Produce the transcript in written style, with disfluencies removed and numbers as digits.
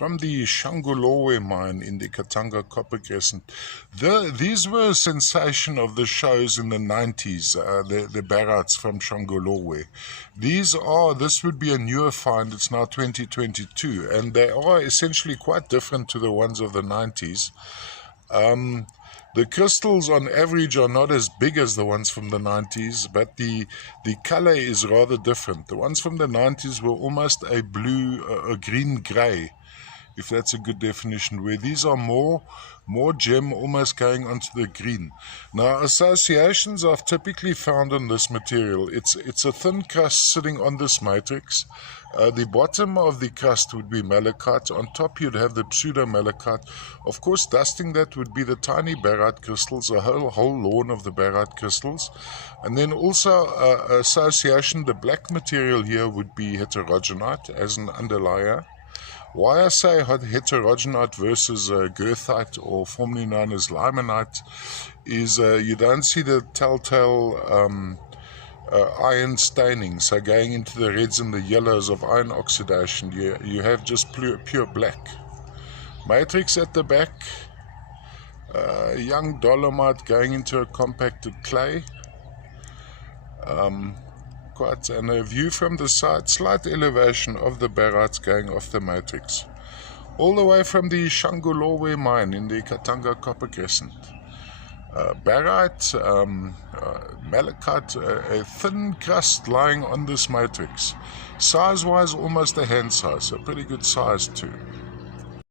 from the Shangolowe mine in the Katanga Copper Crescent. These were a sensation of the shows in the 90s, the barats from Shangolowe. This would be a newer find. It's now 2022, and they are essentially quite different to the ones of the 90s. The crystals on average are not as big as the ones from the 90s, but the color is rather different. The ones from the 90s were almost a blue, a green-gray, if that's a good definition, where these are more gem, almost going onto the green. Now, associations are typically found on this material. It's a thin crust sitting on this matrix. The bottom of the crust would be malachite. On top you'd have the pseudo-malachite. Of course, dusting that would be the tiny barite crystals, a whole lawn of the barite crystals. And then also association, the black material here would be heterogenite as an underlayer. Why I say heterogenite versus girthite, or formerly known as limonite, is you don't see the telltale iron staining, so going into the reds and the yellows of iron oxidation. You have just pure black. Matrix at the back, young dolomite going into a compacted clay. And a view from the side, slight elevation of the barites going off the matrix. All the way from the Shangolowe mine in the Katanga Copper Crescent. Barite, malachite, a thin crust lying on this matrix. Size-wise, almost a hand size, a pretty good size too.